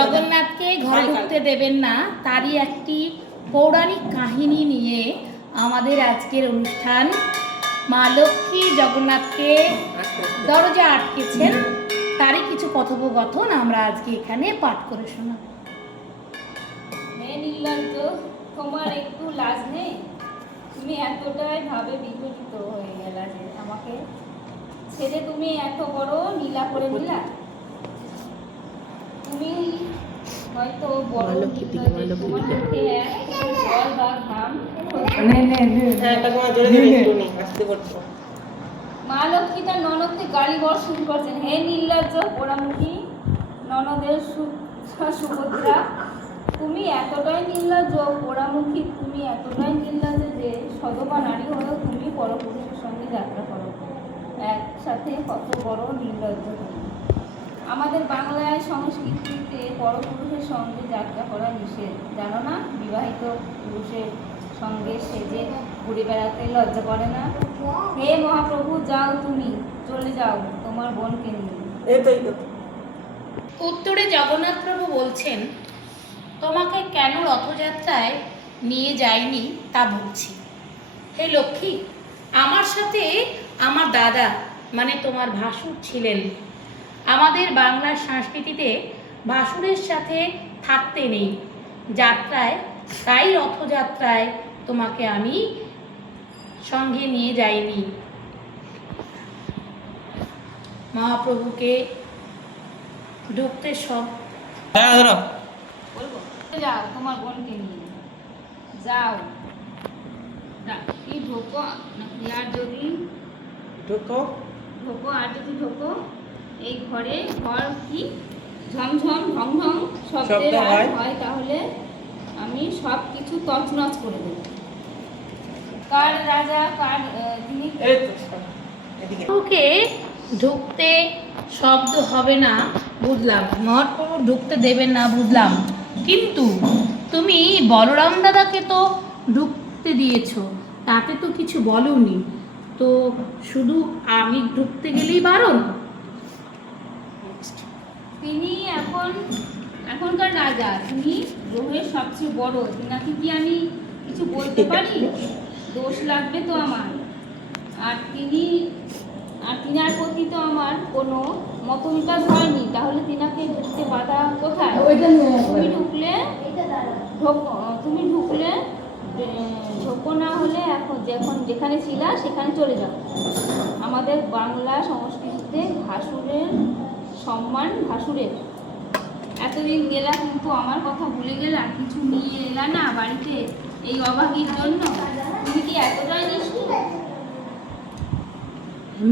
জগন্নাথকে ঘরে ঢুকতে দেবেন না, তারই একটি পৌরাণিক কাহিনী নিয়ে আমাদের আজকের অনুষ্ঠান। মা লক্ষ্মী জগন্নাথকে দরজা আটকেছেন, তারই কিছু কথোপকথন আমরা আজকে এখানে পাঠ করে শোনাব। নীলকণ্ঠ, তোমার একটু লাজ নেই? তুমি এতটাই ভাবে বিচলিত হয়ে গেলা যে আমাকে ছেড়ে তুমি এত বড় নীলা করে নিলা। তুমি হয়তো বড় তোমার মুখে জল বা ঘাম। মা লক্ষ্মী তার ননদকে গালি বর্ষণ করছেন। হে নির্লজ্জ পোড়ামুখী ননদের সুভদ্রা, তুমি এতটাই নির্লজ্জ পোড়ামুখী, তুমি এতটাই নির্লজ্জ যে সধবা নারী হয়েও তুমি পরপুরুষের সঙ্গে যাত্রা করো। একসাথে কত বড় নির্লজ্জ তুমি। আমাদের বাংলায় সংস্কৃতিতে পরপুরুষের সঙ্গে যাত্রা করা নিষেধ, জানো না? বিবাহিত পুরুষের সঙ্গে সেজে ঘুরে বেড়াতে লজ্জা করে না? হে মহাপ্রভু, যাও, তুমি চলে যাও তোমার বোনকে নিয়ে। উত্তরে জগন্নাথ প্রভু বলছেন, তোমাকে কেন রথযাত্রায় নিয়ে যায়নি তা বলছি। হে লক্ষ্মী, আমার সাথে আমার দাদা মানে তোমার ভাসুর ছিলেন। আমাদের বাংলার সংস্কৃতিতে ভাসুরের সাথে থাকতে নেই যাত্রায়, তাই রথযাত্রায় তোমাকে আমি সঙ্গে নিয়ে যাইনি। মহাপ্রভুকে ঢুকতে সব যাও তোমার বোনকে নিয়ে যাও। কি ঢোকো নাকি? আর যদি ঢোকো এই ঘরে ঘর কি ঝমঝম ঢং শব্দে হয়, তাহলে আমি সব কিছু তছনছ করে দেব। কার রাজা কার তিনি ওকে ঢুকতে শব্দ হবে না বুঝলাম, মহাপ্রভু ঢুকতে দেবেন না বুঝলাম, কিন্তু তুমি বলরাম দাদাকে তো ঢুকতে দিয়েছো, তাকে তো কিছু বলোনি, তো শুধু আমি ঢুকতে গেলেই বারণ? তিনি এখনকার রাজা, তিনি গ্রহের সবচেয়ে বড়, তিনাকে কি আমি কিছু বলতে পারি? দোষ লাগবে তো আমার। আর তিনার প্রতি তো আমার কোনো মতবিকাশ হয়নি, তাহলে তিনাকে ঢুকতে বাধা কোথায়? তুমি ঢুকলে ঢোকো, না হলে এখন যেখানে ছিলা সেখানে চলে যাও। আমাদের বাংলা সংস্কৃতিতে ভাসুরের সম্মান, ভাসুরের এতদিন গেলা কিন্তু আমার কথা ভুলে গেলা, কিছু নিয়ে এলা না বাড়িতে এই অভাগীর জন্য। তুমি কি এতটাই নিষ্ঠুর?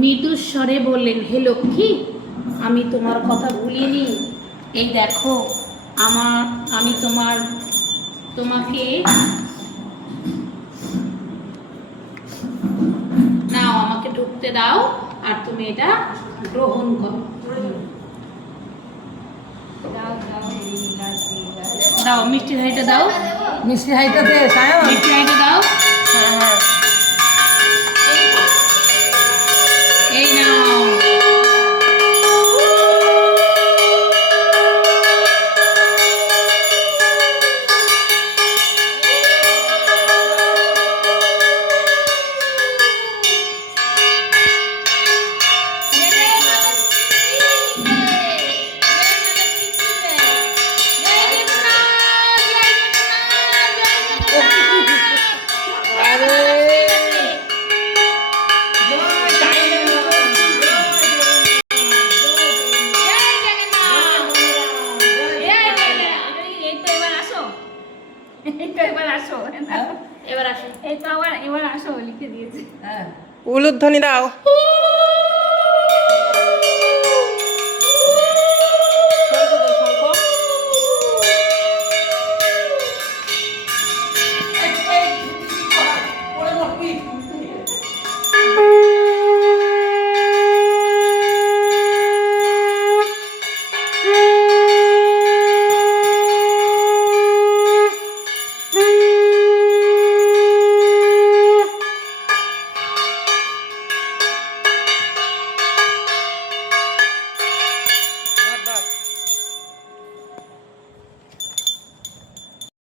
মৃদুস্বরে বললেন, হে লক্ষ্মী, আমি তোমার কথা ভুলিনি। এই দেখো, আমি তোমাকে নাও, আমাকে ঢুকতে দাও, আর তুমি এটা গ্রহণ করো। দাও মিষ্টির হাঁড়িটা দাও, মিষ্টি হাইটা দে সায়ন, মিষ্টির হাঁড়িটা দাও। এই নাও। এবার আসো, লিখে দিয়েছে। উলুধ্বনি দাও।